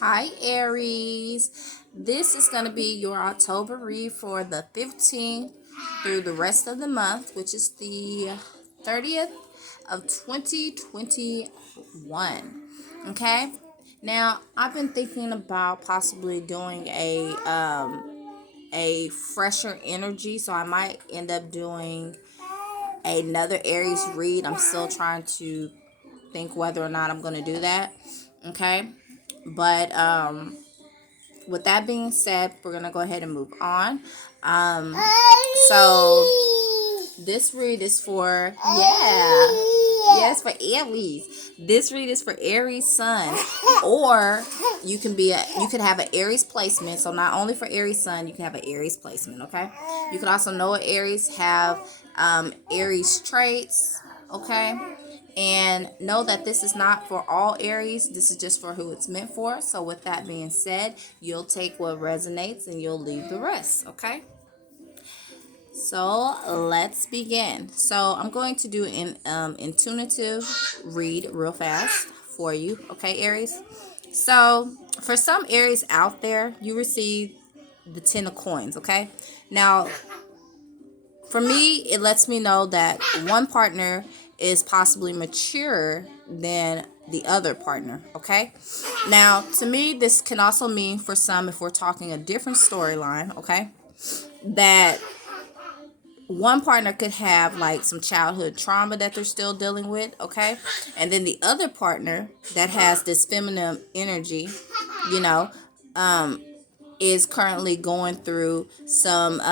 Hi Aries, this is going to be your October read for the 15th through the rest of the month, which is the 30th of 2021. Okay, now I've been thinking about possibly doing a fresher energy, so I might end up doing another Aries read. I'm still trying to think whether or not I'm going to do that. Okay, but with that being said, we're gonna go ahead and move on. Um, so this read is for yes, for Aries. This read is for Aries Sun, or you could have an Aries placement. So not only for Aries Sun, you can have an Aries placement. Okay, you can also know what Aries have Aries traits. Okay, and know that this is not for all Aries. This is just for who it's meant for. So with that being said, you'll take what resonates and you'll leave the rest. Okay, so let's begin. So I'm going to do an intuitive read real fast for you. Okay, Aries. So for some Aries out there, you receive the 10 of coins. Okay, now for me, it lets me know that one partner is possibly mature than the other partner. Okay, now to me, this can also mean for some, if we're talking a different storyline, okay, that one partner could have like some childhood trauma that they're still dealing with. Okay, and then the other partner that has this feminine energy, you know, is currently going through some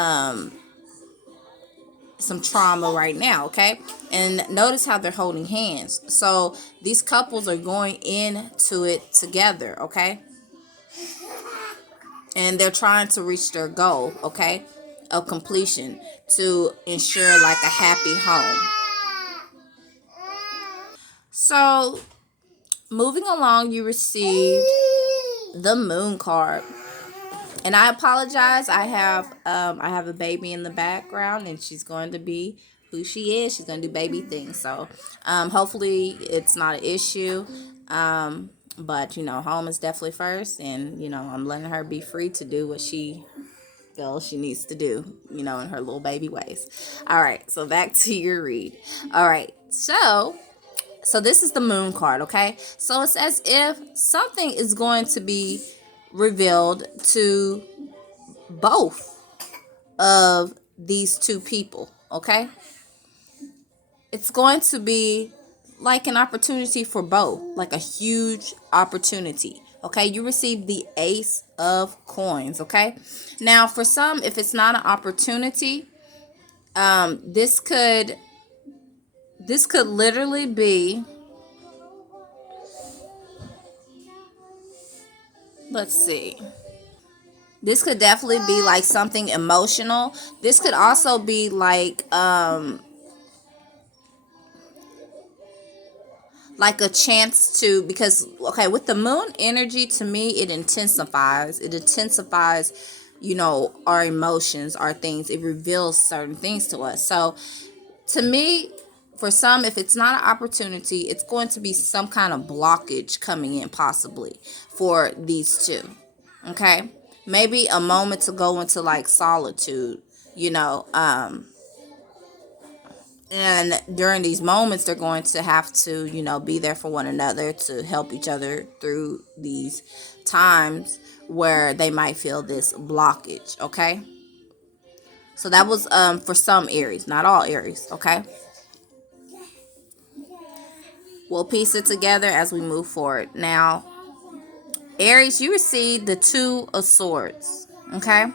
trauma right now. Okay, and notice how they're holding hands. So these couples are going into it together. Okay, and they're trying to reach their goal. Okay, of completion, to ensure like a happy home. So moving along, you received the Moon card. And I apologize. I have a baby in the background, and she's going to be who she is. She's going to do baby things. So hopefully it's not an issue. But home is definitely first, and I'm letting her be free to do what she feels she needs to do, in her little baby ways. All right, so back to your read. All right, so this is the Moon card, okay? So it's as if something is going to be revealed to both of these two people, okay? It's going to be like an opportunity for both, like a huge opportunity, okay? You receive the Ace of Coins, okay? Now, for some, if it's not an opportunity, this could literally be, let's see. This could definitely be like something emotional. This could also be like a chance to, because okay, with the Moon energy, to me it intensifies our emotions, our things. It reveals certain things to us. So to me, for some, if it's not an opportunity, it's going to be some kind of blockage coming in, possibly for these two. Okay, maybe a moment to go into like solitude, you know um and during these moments, they're going to have to be there for one another, to help each other through these times where they might feel this blockage. Okay, so that was for some Aries, not all Aries. Okay, we'll piece it together as we move forward. Now, Aries, you receive the Two of Swords. Okay,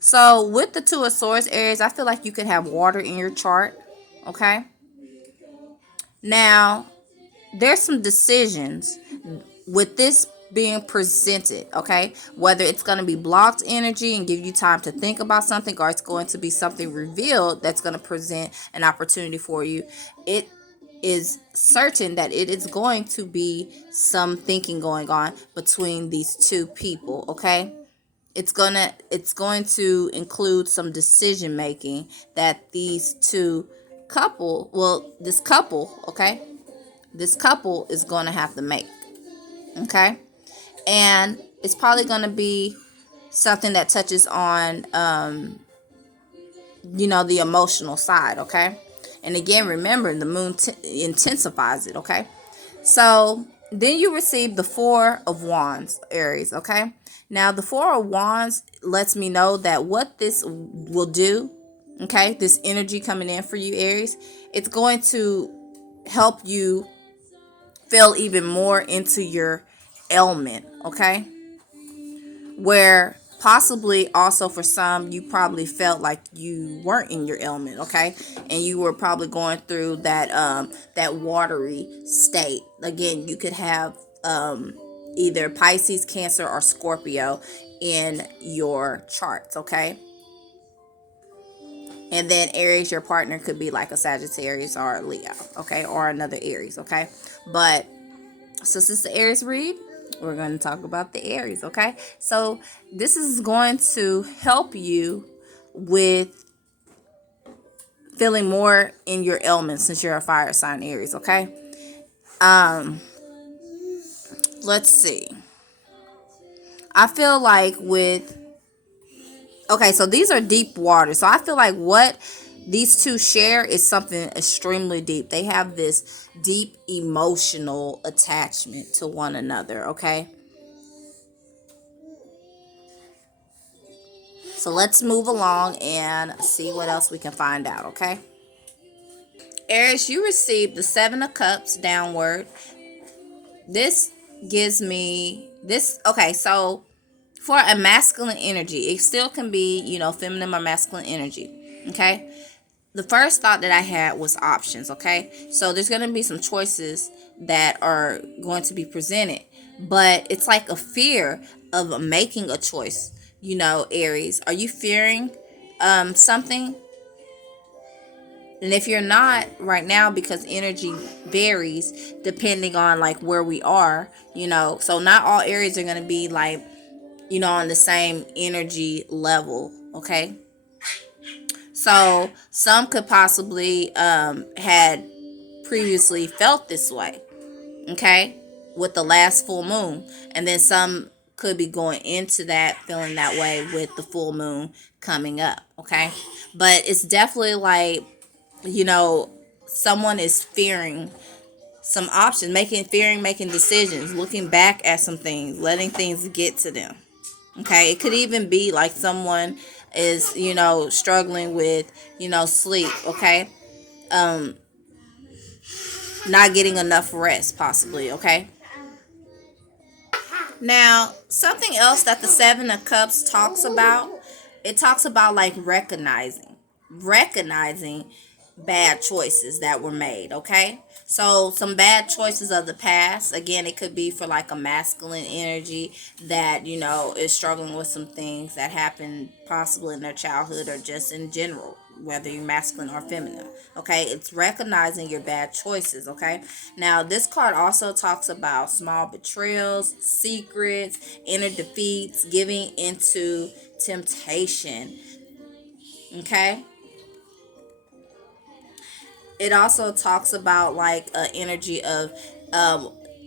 so with the Two of Swords, Aries, I feel like you could have water in your chart. Okay, now there's some decisions with this being presented. Okay, whether it's going to be blocked energy and give you time to think about something, or it's going to be something revealed that's going to present an opportunity for you, it is certain that it is going to be some thinking going on between these two people. Okay, it's going to include some decision making that these two couple well this couple okay, this couple is going to have to make. Okay, And it's probably going to be something that touches on, the emotional side, okay? And again, remember, the moon intensifies it, okay? So then you receive the Four of Wands, Aries, okay? Now, the Four of Wands lets me know that what this will do, okay, this energy coming in for you, Aries, it's going to help you feel even more into your element, okay? Where possibly also for some, you probably felt like you weren't in your element, okay? And you were probably going through that watery state. Again, you could have either Pisces, Cancer, or Scorpio in your charts, okay? And then Aries, your partner could be like a Sagittarius or a Leo, okay? Or another Aries, okay? But so since the Aries read, we're going to talk about the Aries, okay? So this is going to help you with feeling more in your element since you're a fire sign, Aries, okay? Let's see. I feel like okay, so these are deep water. So I feel like what these two share is something extremely deep. They have this deep emotional attachment to one another, okay? So let's move along and see what else we can find out, okay? Aries, you received the Seven of Cups downward. This gives me this. Okay, so for a masculine energy, it still can be, feminine or masculine energy, okay? The first thought that I had was options, okay? So there's going to be some choices that are going to be presented, but it's like a fear of making a choice, Aries. Are you fearing something? And if you're not right now, because energy varies depending on like where we are, so not all areas are going to be like, on the same energy level, okay? So some could possibly had previously felt this way, okay, with the last full moon, and then some could be going into that feeling that way with the full moon coming up, okay? But it's definitely like, someone is fearing some options, making decisions, looking back at some things, letting things get to them. Okay, it could even be like someone is, struggling with, sleep, okay? Not getting enough rest, possibly, okay? Now, something else that the Seven of Cups talks about, it talks about like recognizing bad choices that were made, okay? So some bad choices of the past, again, it could be for like a masculine energy that, is struggling with some things that happened possibly in their childhood or just in general, whether you're masculine or feminine, okay? It's recognizing your bad choices, okay? Now, this card also talks about small betrayals, secrets, inner defeats, giving into temptation, okay? It also talks about like an energy of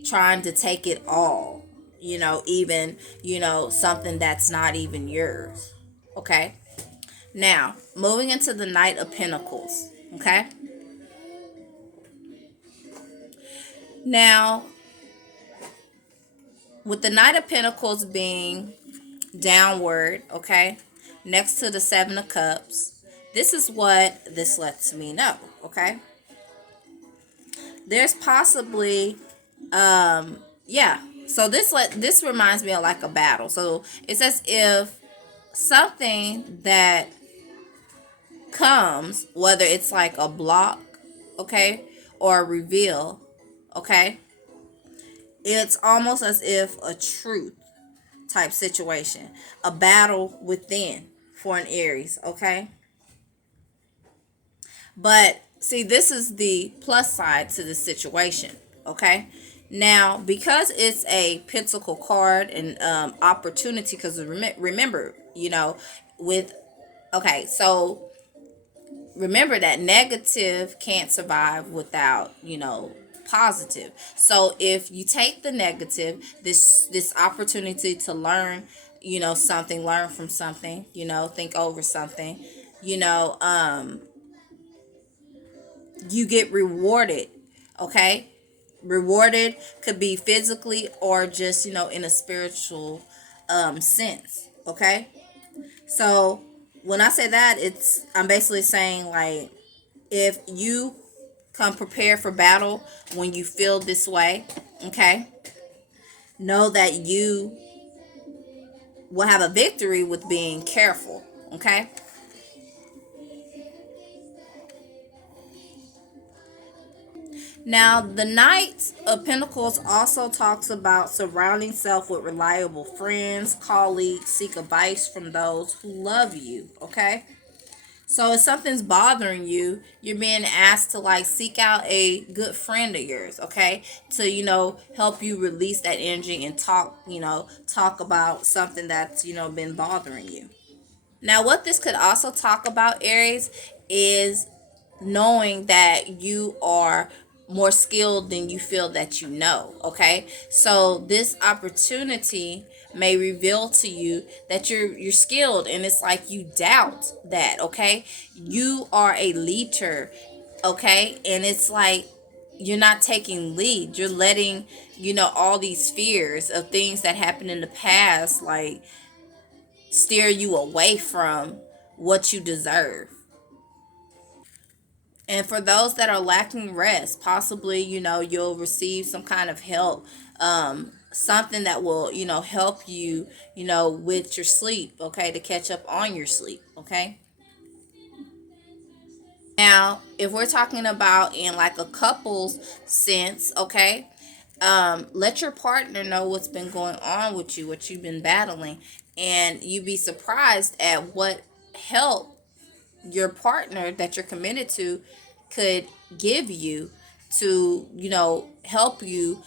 trying to take it all, even, something that's not even yours, okay? Now, moving into the Knight of Pentacles, okay? Now, with the Knight of Pentacles being downward, okay, next to the Seven of Cups, this is what this lets me know, okay? There's possibly, yeah. So this reminds me of like a battle. So it's as if something that comes, whether it's like a block, okay, or a reveal, okay, it's almost as if a truth type situation, a battle within for an Aries, okay? But see, this is the plus side to the situation, okay? Now, because it's a pentacle card and opportunity, because remember, with, okay, so remember that negative can't survive without, positive. So if you take the negative, this opportunity to learn, something, learn from something, think over something, you know, you get rewarded. Okay, rewarded could be physically or just in a spiritual sense. Okay, so when I say that, I'm basically saying, like, if you come prepared for battle when you feel this way, okay, know that you will have a victory with being careful. Okay, now the Knight of Pentacles also talks about surrounding self with reliable friends, colleagues, seek advice from those who love you. Okay, so if something's bothering you, you're being asked to, like, seek out a good friend of yours, okay? To, help you release that energy and talk about something that's, been bothering you. Now, what this could also talk about, Aries, is knowing that you are more skilled than you feel that you know. Okay, so this opportunity may reveal to you that you're skilled, and it's like you doubt that. Okay, you are a leader. Okay, and it's like you're not taking lead. You're letting all these fears of things that happened in the past, like, steer you away from what you deserve. And for those that are lacking rest, possibly, you'll receive some kind of help, something that will, help you, with your sleep, okay, to catch up on your sleep, okay? Now, if we're talking about in like a couple's sense, okay, let your partner know what's been going on with you, what you've been battling, and you'd be surprised at what help your partner that you're committed to could give you to help you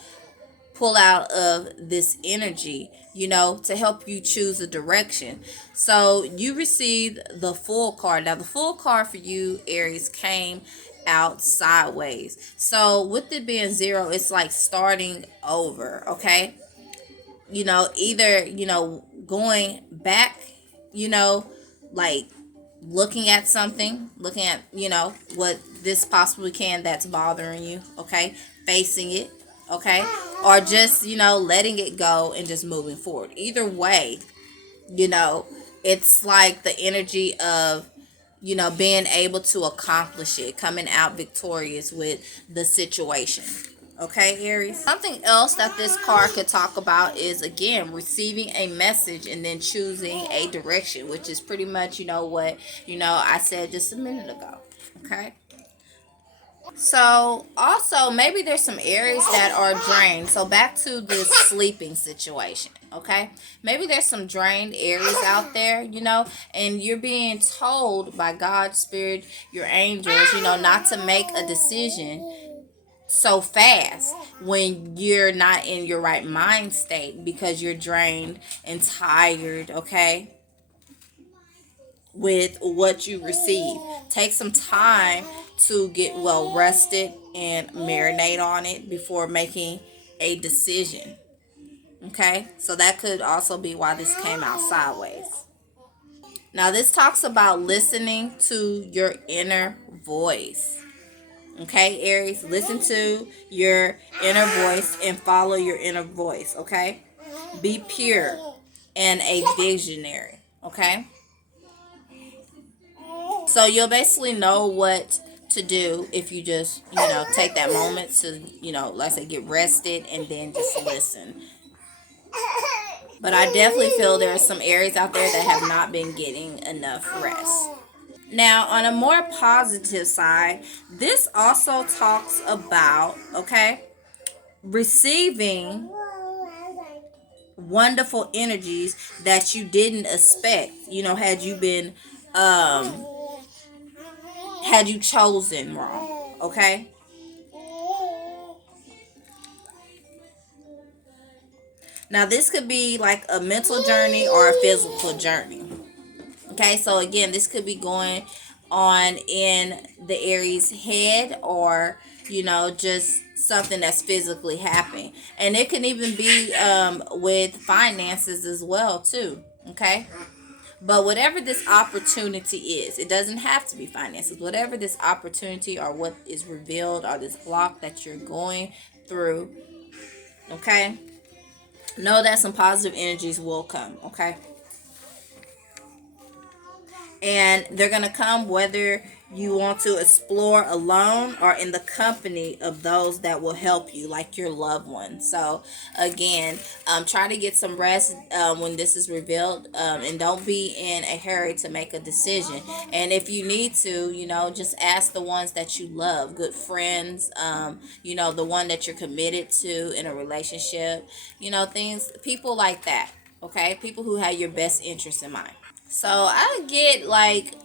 pull out of this energy, to help you choose a direction. So you received the Fool card. Now the Fool card for you, Aries, came out sideways. So with it being zero, it's like starting over. Okay, either going back, like looking at something, looking at what this possibly that's bothering you, okay, facing it, okay, or just letting it go and just moving forward. Either way, it's like the energy of being able to accomplish it, coming out victorious with the situation. Okay, Aries. Something else that this card could talk about is, again, receiving a message and then choosing a direction, which is pretty much, what, I said just a minute ago. Okay. So also maybe there's some areas that are drained. So back to this sleeping situation. Okay. Maybe there's some drained areas out there, and you're being told by God's spirit, your angels, not to make a decision so fast when you're not in your right mind state because you're drained and tired, okay, with what you receive. Take some time to get well rested and marinate on it before making a decision. Okay, so that could also be why this came out sideways. Now this talks about listening to your inner voice. Okay, Aries, listen to your inner voice and follow your inner voice. Okay, be pure and a visionary. Okay, so you'll basically know what to do if you just take that moment to like I say, get rested and then just listen. But I definitely feel there are some areas out there that have not been getting enough rest. Now, on a more positive side, this also talks about, okay, receiving wonderful energies that you didn't expect, um, had you chosen wrong, okay? Now, this could be like a mental journey or a physical journey. Okay, so again, this could be going on in the Aries head or, just something that's physically happening. And it can even be with finances as well too. Okay. But whatever this opportunity is, it doesn't have to be finances. Whatever this opportunity or what is revealed or this block that you're going through, okay, know that some positive energies will come, okay? And they're going to come whether you want to explore alone or in the company of those that will help you, like your loved ones. So again, try to get some rest when this is revealed, and don't be in a hurry to make a decision. And if you need to, just ask the ones that you love, good friends, the one that you're committed to in a relationship, people like that. Okay, people who have your best interest in mind. So I get like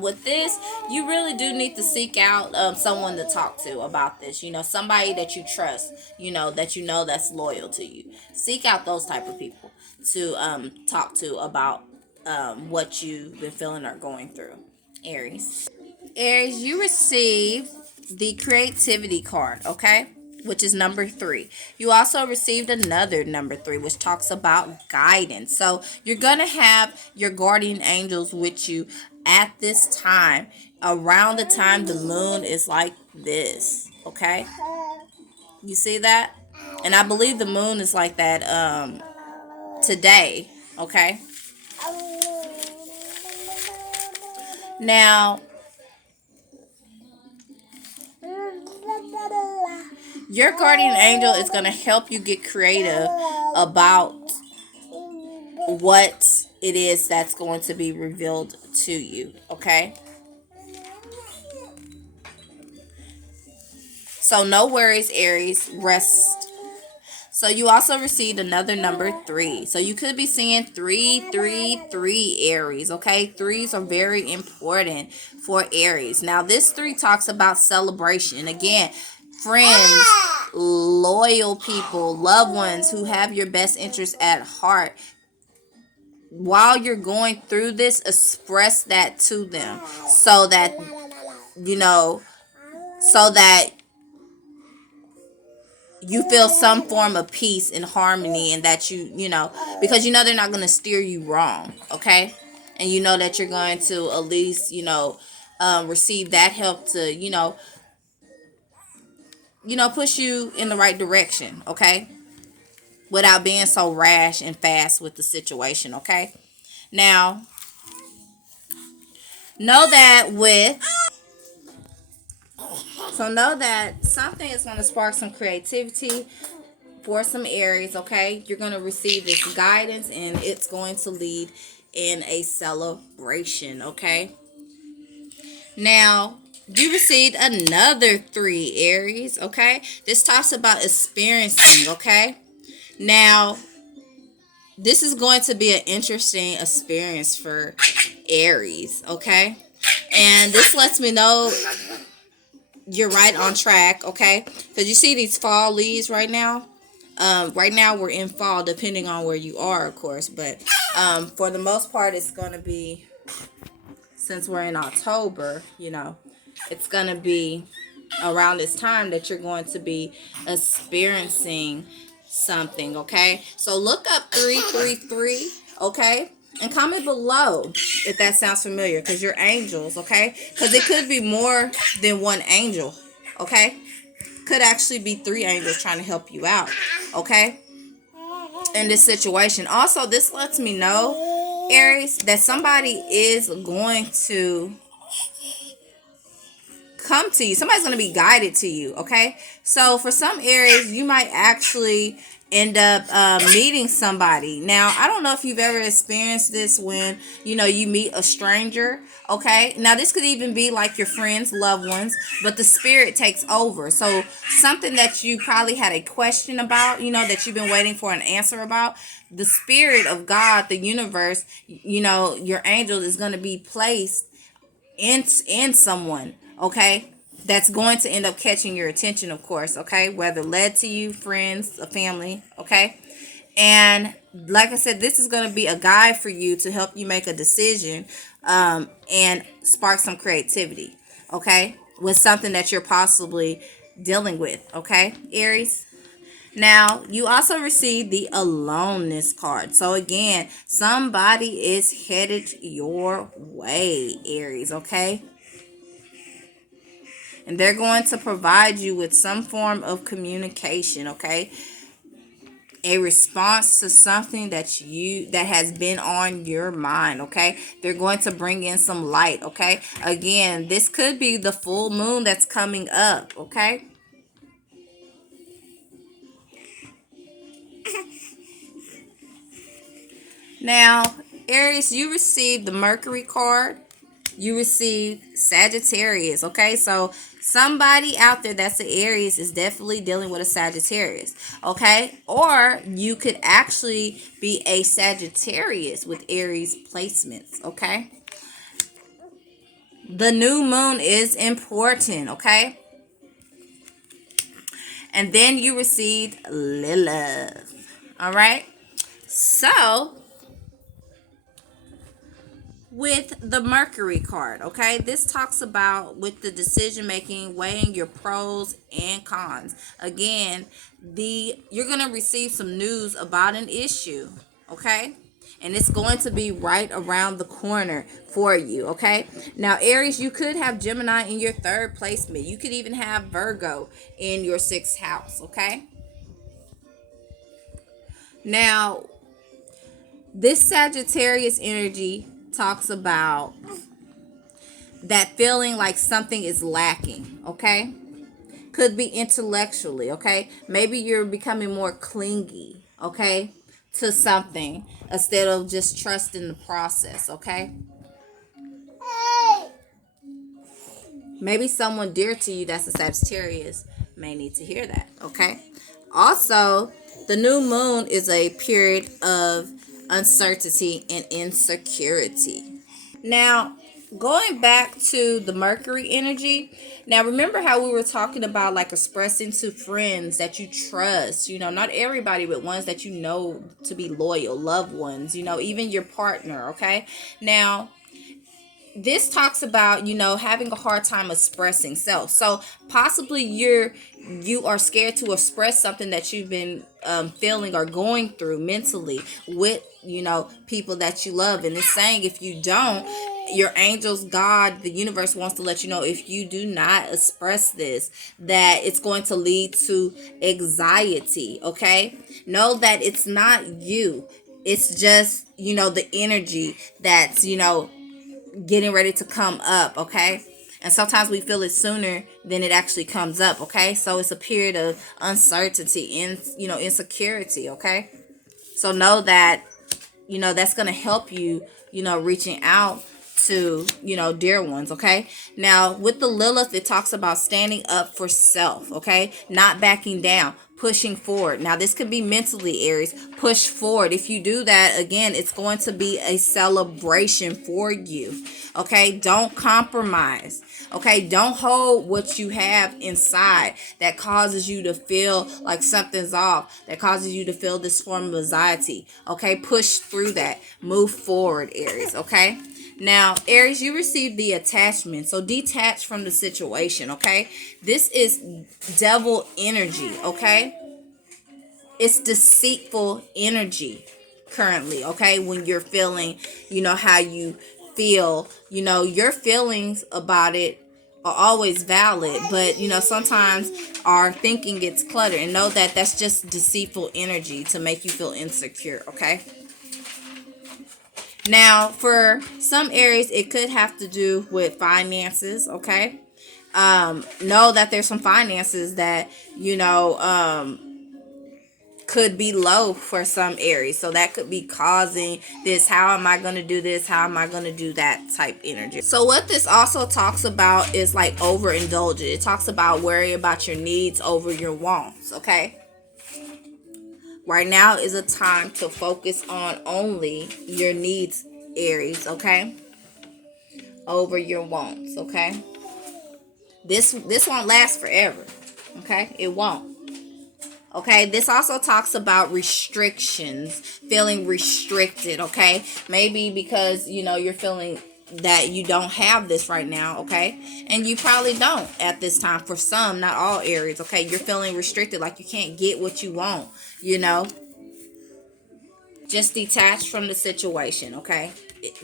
with this, you really do need to seek out someone to talk to about this. Somebody that you trust, that's loyal to you. Seek out those type of people to talk to about what you've been feeling or going through. Aries. Aries, you receive the creativity card, okay? Which is number 3. You also received another number 3, which talks about guidance. So you're going to have your guardian angels with you at this time, around the time the moon is like this, okay? You see that? And I believe the moon is like that today, okay? Now, your guardian angel is going to help you get creative about what it is that's going to be revealed to you, okay? So no worries, Aries. Rest. So you also received another number 3. So you could be seeing 333, Aries, okay? 3s are very important for Aries. Now this 3 talks about celebration. Again, friends, loyal people, loved ones who have your best interest at heart. While you're going through this, express that to them so that you feel some form of peace and harmony, and that because they're not going to steer you wrong, okay? And that you're going to at least receive that help to push you in the right direction, okay, without being so rash and fast with the situation, okay? Now, know that something is going to spark some creativity for some Aries, okay? You're going to receive this guidance, and it's going to lead in a celebration, okay? Now, you received another 3, Aries, okay? This talks about experiencing, okay? Now, this is going to be an interesting experience for Aries, okay? And this lets me know you're right on track, okay? Because you see these fall leaves right now. Right now we're in fall, depending on where you are, of course. But for the most part, it's going to be, since we're in October, it's going to be around this time that you're going to be experiencing something, okay? So look up 333, okay? And comment below if that sounds familiar, because you're angels, okay? Because it could be more than one angel, okay? Could actually be 3 angels trying to help you out, okay? In this situation. Also, this lets me know, Aries, that somebody is going to come to you. Somebody's going to be guided to you, okay? So for some Aries, you might actually end up meeting somebody. Now, I don't know if you've ever experienced this when, you meet a stranger, okay? Now, this could even be like your friends, loved ones, but the spirit takes over. So something that you probably had a question about, that you've been waiting for an answer about, the spirit of God, the universe, your angel is going to be placed in someone, okay, that's going to end up catching your attention, of course, okay, whether led to you, friends, a family, okay? And like I said, this is going to be a guide for you to help you make a decision and spark some creativity, okay, with something that you're possibly dealing with, okay, Aries? Now, you also receive the aloneness card. So again, somebody is headed your way, Aries, okay? And they're going to provide you with some form of communication, okay? A response to something that has been on your mind, okay? They're going to bring in some light, okay? Again, this could be the full moon that's coming up, okay? Now, Aries, you received the Mercury card. You received Sagittarius, okay? So somebody out there that's an Aries is definitely dealing with a Sagittarius, okay? Or you could actually be a Sagittarius with Aries placements, okay? The new moon is important, okay? And then you received Lilith, all right? So with the Mercury card, okay, this talks about with the decision making, weighing your pros and cons. Again, you're going to receive some news about an issue, okay, and it's going to be right around the corner for you, okay? Now, Aries, you could have Gemini in your third placement. You could even have Virgo in your sixth house, okay? Now, this Sagittarius energy talks about that feeling like something is lacking, okay? Could be intellectually, okay? Maybe you're becoming more clingy, okay, to something instead of just trusting the process, okay? Maybe someone dear to you that's a Sagittarius may need to hear that, okay? Also, the new moon is a period of uncertainty and insecurity. Now, going back to the Mercury energy, now remember how we were talking about like expressing to friends that you trust, not everybody, but ones that you know to be loyal, loved ones, even your partner, okay? Now, this talks about having a hard time expressing self, so possibly you are scared to express something that you've been feeling or going through mentally with people that you love, and it's saying if you don't, your angels, God, the universe wants to let you know, if you do not express this, that it's going to lead to anxiety, okay? Know that it's not you, it's just the energy that's getting ready to come up, okay? And sometimes we feel it sooner than it actually comes up, okay? So it's a period of uncertainty and insecurity, okay? So know that that's going to help you reaching out to dear ones, okay? Now with the Lilith, it talks about standing up for self, okay? Not backing down, pushing forward. Now this could be mentally, Aries. Push forward. If you do that, again, it's going to be a celebration for you, okay? Don't compromise, okay? Don't hold what you have inside that causes you to feel like something's off, that causes you to feel this form of anxiety, okay? Push through that. Move forward, Aries, okay? Now, Aries, you receive the attachment. So detach from the situation, okay? This is devil energy, okay? It's deceitful energy currently, okay? When you're feeling, how you feel, your feelings about it are always valid, but sometimes our thinking gets cluttered, and know that that's just deceitful energy to make you feel insecure, okay? Now, for some Aries, it could have to do with finances, okay? Know that there's some finances that, could be low for some Aries. So that could be causing this, how am I going to do this? How am I going to do that type energy? So what this also talks about is like overindulgence. It talks about worry about your needs over your wants, okay? Right now is a time to focus on only your needs, Aries, okay? Over your wants, okay? This won't last forever, okay? It won't. Okay, this also talks about restrictions, feeling restricted, okay? Maybe because, you're feeling that you don't have this right now, okay? And you probably don't at this time. For some, not all Aries, okay? You're feeling restricted, like you can't get what you want, you know? Just detach from the situation, okay?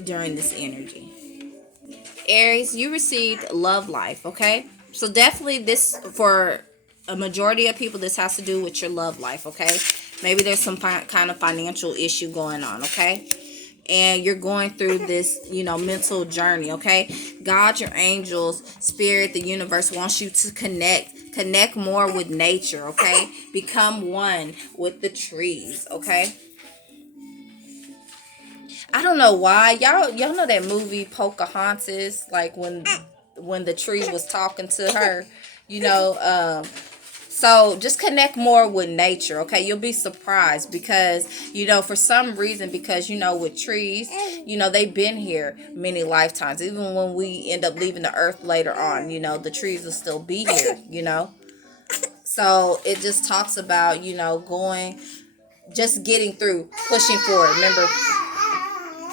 During this energy. Aries, you received love life, okay? So definitely this, for a majority of people, this has to do with your love life, okay? Maybe there's some kind of financial issue going on, okay? And you're going through this, mental journey, okay? God, your angels, spirit, the universe wants you to connect more with nature, okay? Become one with the trees, okay? I don't know why. Y'all know that movie Pocahontas, like when the tree was talking to her, you know, so just connect more with nature, okay? You'll be surprised because, for some reason, because, with trees, they've been here many lifetimes. Even when we end up leaving the earth later on, the trees will still be here. So it just talks about, just getting through, pushing forward. Remember,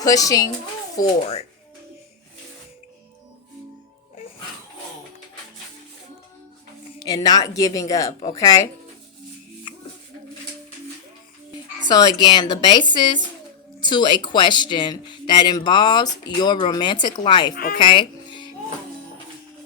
pushing forward. And not giving up, okay? So again, the basis to a question that involves your romantic life, okay,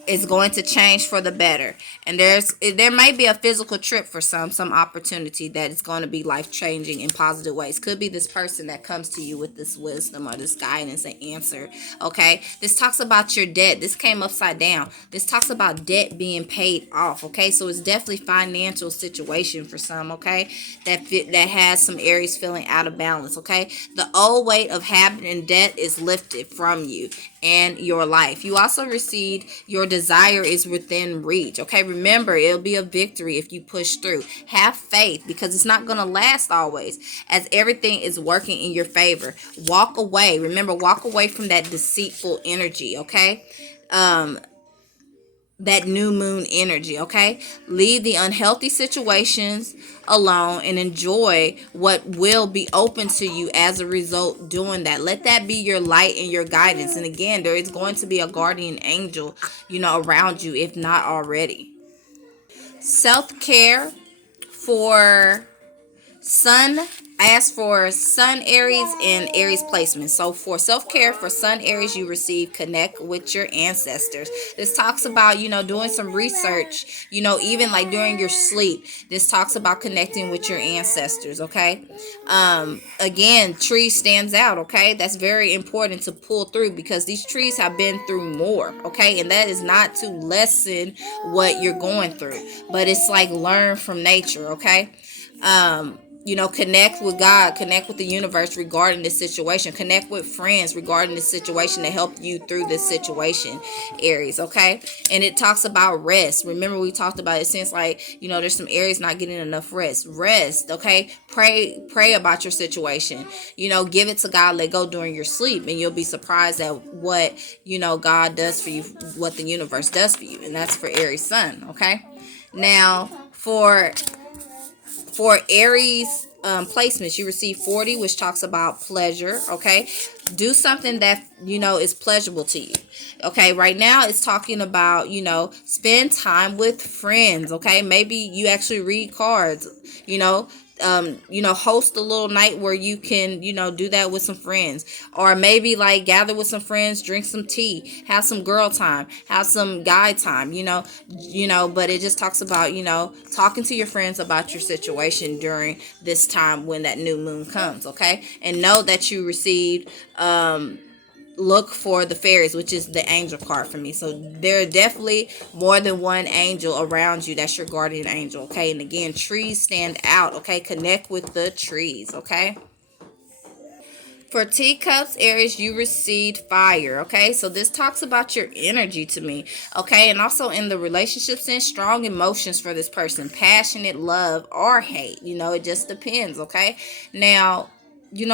is going to change for the better. And there may be a physical trip for some opportunity that is going to be life changing in positive ways. Could be this person that comes to you with this wisdom or this guidance and answer. Okay, this talks about your debt. This came upside down. This talks about debt being paid off. Okay, so it's definitely financial situation for some. Okay, that has some Aries feeling out of balance. Okay, the old weight of habit and debt is lifted from you and your life. You also received your desire is within reach. Okay, remember, it'll be a victory if you push through. Have faith, because it's not going to last always, as everything is working in your favor. Walk away. Remember, walk away from that deceitful energy, okay? That new moon energy, okay? Leave the unhealthy situations alone and enjoy what will be open to you as a result doing that. Let that be your light and your guidance. And again, there is going to be a guardian angel, around you, if not already. Self-care for Sun. I asked for Sun Aries and Aries placement. So for self-care for Sun Aries, you receive connect with your ancestors. This talks about, doing some research, even like during your sleep. This talks about connecting with your ancestors, okay? Again, tree stands out, okay? That's very important to pull through, because these trees have been through more, okay? And that is not to lessen what you're going through, but it's like learn from nature, okay? Connect with God, connect with the universe regarding this situation, connect with friends regarding this situation to help you through this situation, Aries, okay? And it talks about rest. Remember, we talked about it since, like, there's some Aries not getting enough rest, okay? Pray about your situation, give it to God, let go during your sleep, and you'll be surprised at what, God does for you, what the universe does for you. And that's for Aries Sun, okay? Now, for Aries placements, you receive 40, which talks about pleasure, okay? Do something that, is pleasurable to you, okay? Right now, it's talking about, spend time with friends, okay? Maybe you actually read cards, host a little night where you can, do that with some friends, or maybe like gather with some friends, drink some tea, have some girl time, have some guy time, but it just talks about, talking to your friends about your situation during this time when that new moon comes, okay? And know that you received, look for the fairies, which is the angel card for me. So there are definitely more than one angel around you. That's your guardian angel, okay? And again, trees stand out, okay? Connect with the trees, okay? For teacups, Aries, you received fire, okay? So this talks about your energy to me, okay? And also in the relationships, and strong emotions for this person, passionate love or hate, it just depends, okay? Now,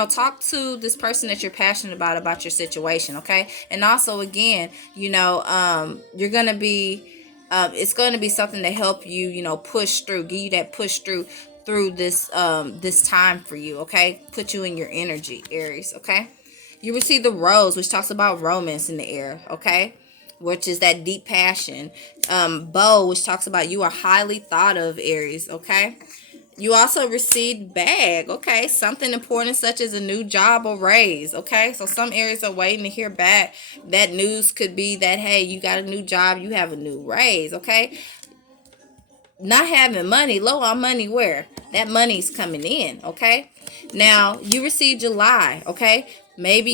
talk to this person that you're passionate about your situation, okay? And also, again, you're going to be, it's going to be something to help you, push through, give you that push through this this time for you, okay? Put you in your energy, Aries, okay? You receive the Rose, which talks about romance in the air, okay? Which is that deep passion. Bow, which talks about you are highly thought of, Aries, okay? You also received bag, okay? Something important such as a new job or raise, okay? So some areas are waiting to hear back. That news could be that, hey, you got a new job, you have a new raise, okay? Not having money, low on money where? That money's coming in, okay? Now, you received July, okay? Maybe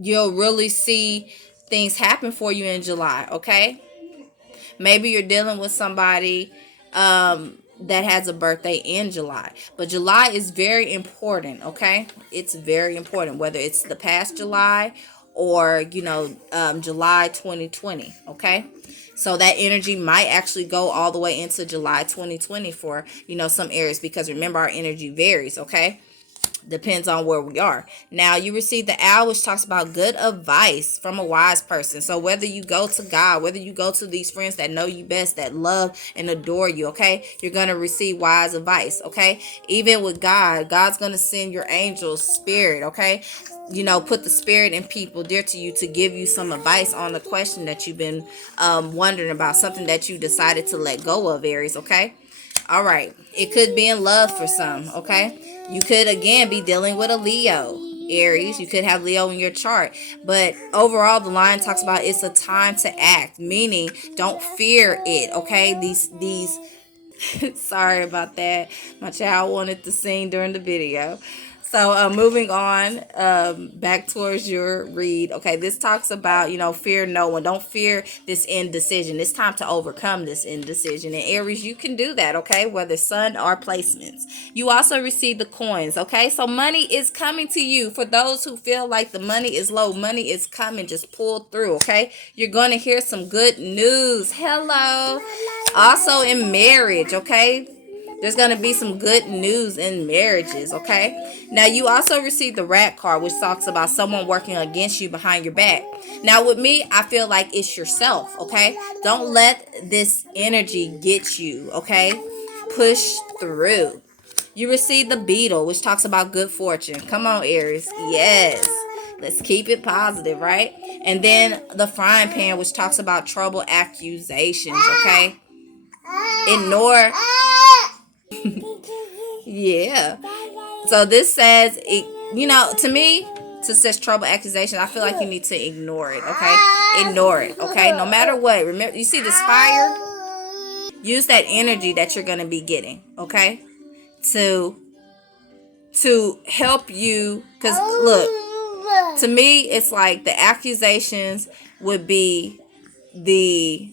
you'll really see things happen for you in July, okay? Maybe you're dealing with somebody that has a birthday in July. But July is very important, okay? It's very important, whether it's the past July or, July 2020, okay? So that energy might actually go all the way into July 2020 for, some areas, because remember, our energy varies, okay? Depends on where we are. Now, you receive the owl, which talks about good advice from a wise person. So whether you go to God, whether you go to these friends that know you best, that love and adore you, okay, you're going to receive wise advice, okay? Even with God, God's going to send your angels, spirit, okay? Put the spirit in people dear to you to give you some advice on the question that you've been wondering about, something that you decided to let go of, Aries, okay? All right. It could be in love for some, okay? You could, again, be dealing with a Leo, Aries. You could have Leo in your chart. But overall, the line talks about it's a time to act, meaning don't fear it, okay? These sorry about that. My child wanted to sing during the video. So moving on, back towards your read. Okay, this talks about, fear no one. Don't fear this indecision. It's time to overcome this indecision. And Aries, you can do that, okay? Whether sun or placements. You also receive the coins, okay? So money is coming to you. For those who feel like the money is low, money is coming. Just pull through, okay? You're going to hear some good news. Hello. Also in marriage, okay? There's going to be some good news in marriages, okay? Now, you also receive the rat card, which talks about someone working against you behind your back. Now, with me, I feel like it's yourself, okay? Don't let this energy get you, okay? Push through. You receive the beetle, which talks about good fortune. Come on, Aries. Yes. Let's keep it positive, right? And then the frying pan, which talks about trouble accusations, okay? Ignore. Yeah. So this says, to me, to says trouble accusation, I feel like you need to ignore it, okay? Ignore it, okay? No matter what. Remember, you see this fire? Use that energy that you're going to be getting, okay? To help you. Because, look, to me, it's like the accusations would be the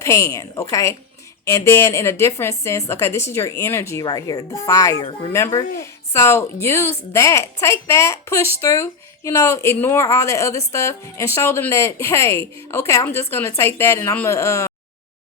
pan, okay? And then in a different sense, okay, this is your energy right here, the fire, remember? So use that, take that, push through, ignore all that other stuff and show them that, hey, okay, I'm just going to take that and I'm going to